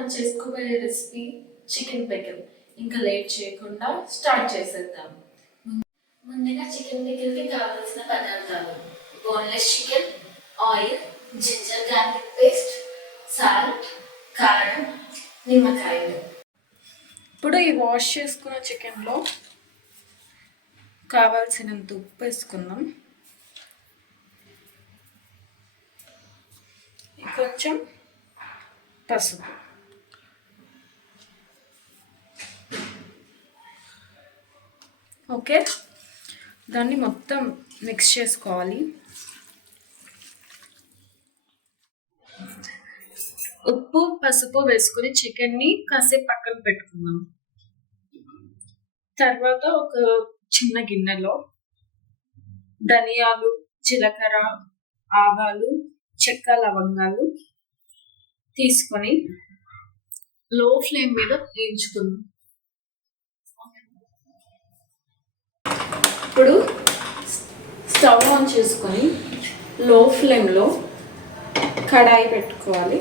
మనం చేసుకోబోయే recipe chicken pickle. ఇంకా లేట్ చేయకుండా స్టార్ట్ చేసేద్దాం. ముందుగా చికెన్ పికిల్కి కావాల్సిన పదార్థాలు: boneless chicken, oil, ginger garlic paste, salt, కారం, నిమ్మకాయలు. ఇప్పుడు ఈ వాష్ చేసుకున్న చికెన్లో కావాల్సినంత ఉప్పు వేసుకుందాం. కొంచెం పసుపు, ఓకే. దాన్ని మొత్తం మిక్స్ చేసుకోవాలి. ఉప్పు పసుపు వేసుకుని చికెన్ని కాసేపు పక్కన పెట్టుకుందాం. తర్వాత ఒక చిన్న గిన్నెలో ధనియాలు, జీలకర్ర, ఆవాలు, చెక్క, లవంగాలు తీసుకొని లో ఫ్లేమ్ మీద వేయించుకుందాం. ఇప్పుడు స్టవ్ ఆన్ చేసుకొని లో ఫ్లేమ్లో కడాయి పెట్టుకోవాలి.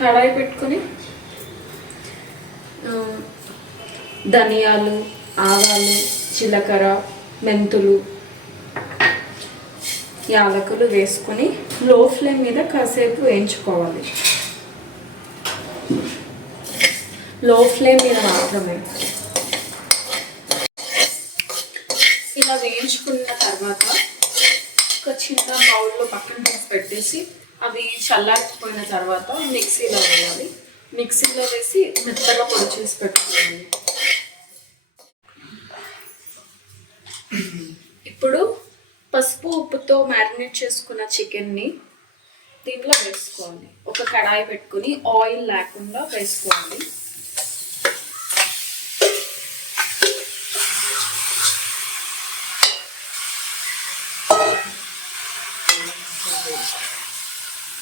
కడాయి పెట్టుకొని ధనియాలు, ఆవాలు, జీలకర్ర, మెంతులు, యాలకులు వేసుకొని లో ఫ్లేమ్ మీద కాసేపు వేయించుకోవాలి. లో ఫ్లేమ్ మీద మాత్రమే. ఇలా వేయించుకున్న తర్వాత ఒక చిన్న బౌల్లో పక్కన తీసి పెట్టేసి అవి చల్లారిపోయిన తర్వాత మిక్సీలో వేయాలి. మిక్సీలో వేసి మెత్తగా పొడి చేసి పెట్టుకోవాలి. ఇప్పుడు పసుపు ఉప్పుతో మ్యారినేట్ చేసుకున్న చికెన్ని దీంట్లో వేసుకోవాలి. ఒక కడాయి పెట్టుకుని ఆయిల్ లేకుండా వేసుకోవాలి.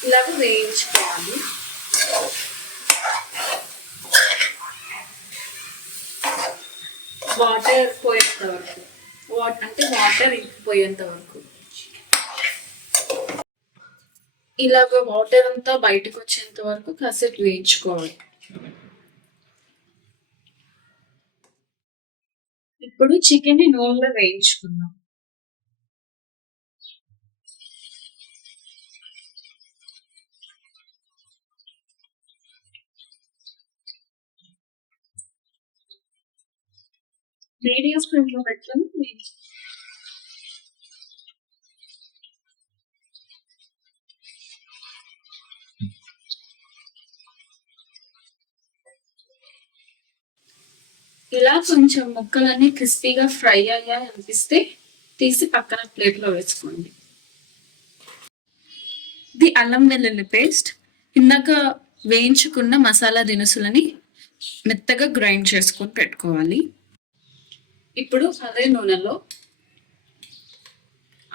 ఇలాగ వేయించుకోవాలి. వాటర్ పోయేంత వరకు, వాటర్ ఇంకిపోయేంత వరకు. ఇలాగ వాటర్ అంతా బయటకు వచ్చేంత వరకు కాసేపు వేయించుకోవాలి. ఇప్పుడు చికెన్ని నూనెలో వేయించుకుందాం. మీడియం ఫ్లేమ్లో పెట్టుకొని ఇలా కొంచెం ముక్కలన్నీ క్రిస్పీగా ఫ్రై అయ్యాయి అనిపిస్తే తీసి పక్కన ప్లేట్లో వేసుకోండి. ఇది అల్లం వెల్లుల్లి పేస్ట్. ఇందాక వేయించుకున్న మసాలా దినుసులని మెత్తగా గ్రైండ్ చేసుకొని పెట్టుకోవాలి. ఇప్పుడు అదే నూనెలో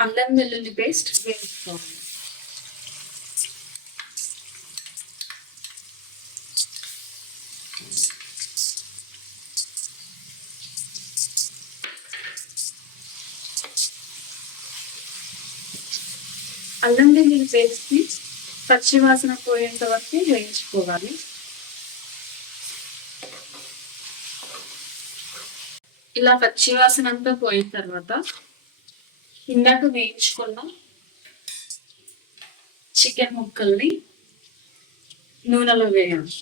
అల్లం వెల్లుల్లి పేస్ట్ వేసుకోవాలి. అల్లం వెల్లుల్లి పేస్ట్ని పచ్చివాసన పోయేంత వరకు వేయించుకోవాలి. ఇలా పచ్చివాసన అంతా పోయిన తర్వాత ఇందాక వేయించుకున్న చికెన్ ముక్కల్ని నూనెలో వేయాలి.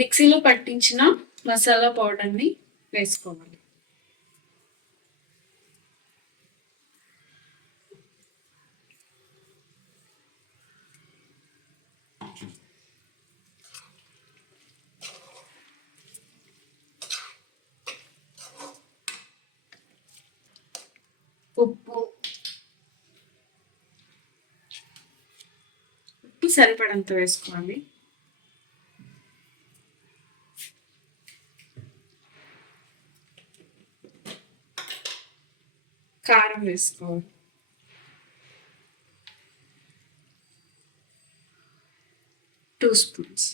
మిక్సీలో పట్టించిన మసాలా పౌడర్ని వేసుకోవాలి. ఉప్పు సరిపడంత వేసుకోవాలి. కారం వేసుకోవాలి. 2 స్పూన్స్.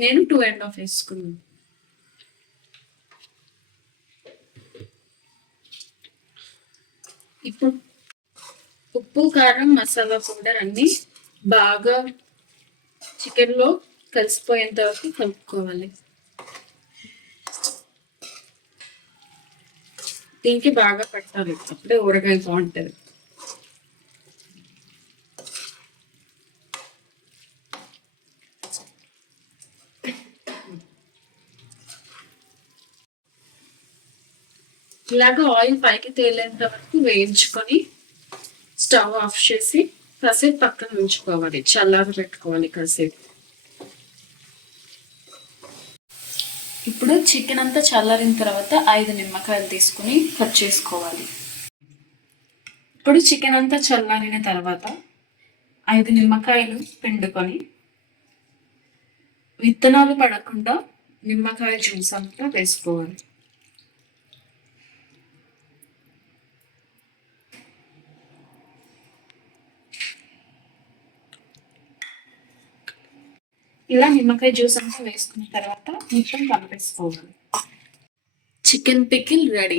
నేను 2.5 వేసుకున్నాను. ఇప్పుడు ఉప్పు, కారం, మసాలా పౌడర్ అన్నీ బాగా చికెన్లో కలిసిపోయేంత వరకు కలుపుకోవాలి. దీనికి బాగా పట్టాలి, అప్పుడే ఊరగాయ బాగుంటుంది. ఇలాగ ఆయిల్ పైకి తేలేంత వరకు వేయించుకొని స్టవ్ ఆఫ్ చేసి కాసేపు పక్కన ఉంచుకోవాలి, చల్లారి పెట్టుకోవాలి కాసేపు. ఇప్పుడు చికెన్ అంతా చల్లారిన తర్వాత 5 నిమ్మకాయలు తీసుకుని కట్ చేసుకోవాలి. ఇప్పుడు చికెన్ అంతా చల్లారిన తర్వాత 5 నిమ్మకాయలు పిండుకొని విత్తనాలు పడకుండా నిమ్మకాయ జ్యూస్ అంతా వేసుకోవాలి. ఇలా నిమ్మకాయ జ్యూస్ అంతా వేసుకున్న తర్వాత మొత్తం కలిపేసుకోవాలి. Chicken pickle ready.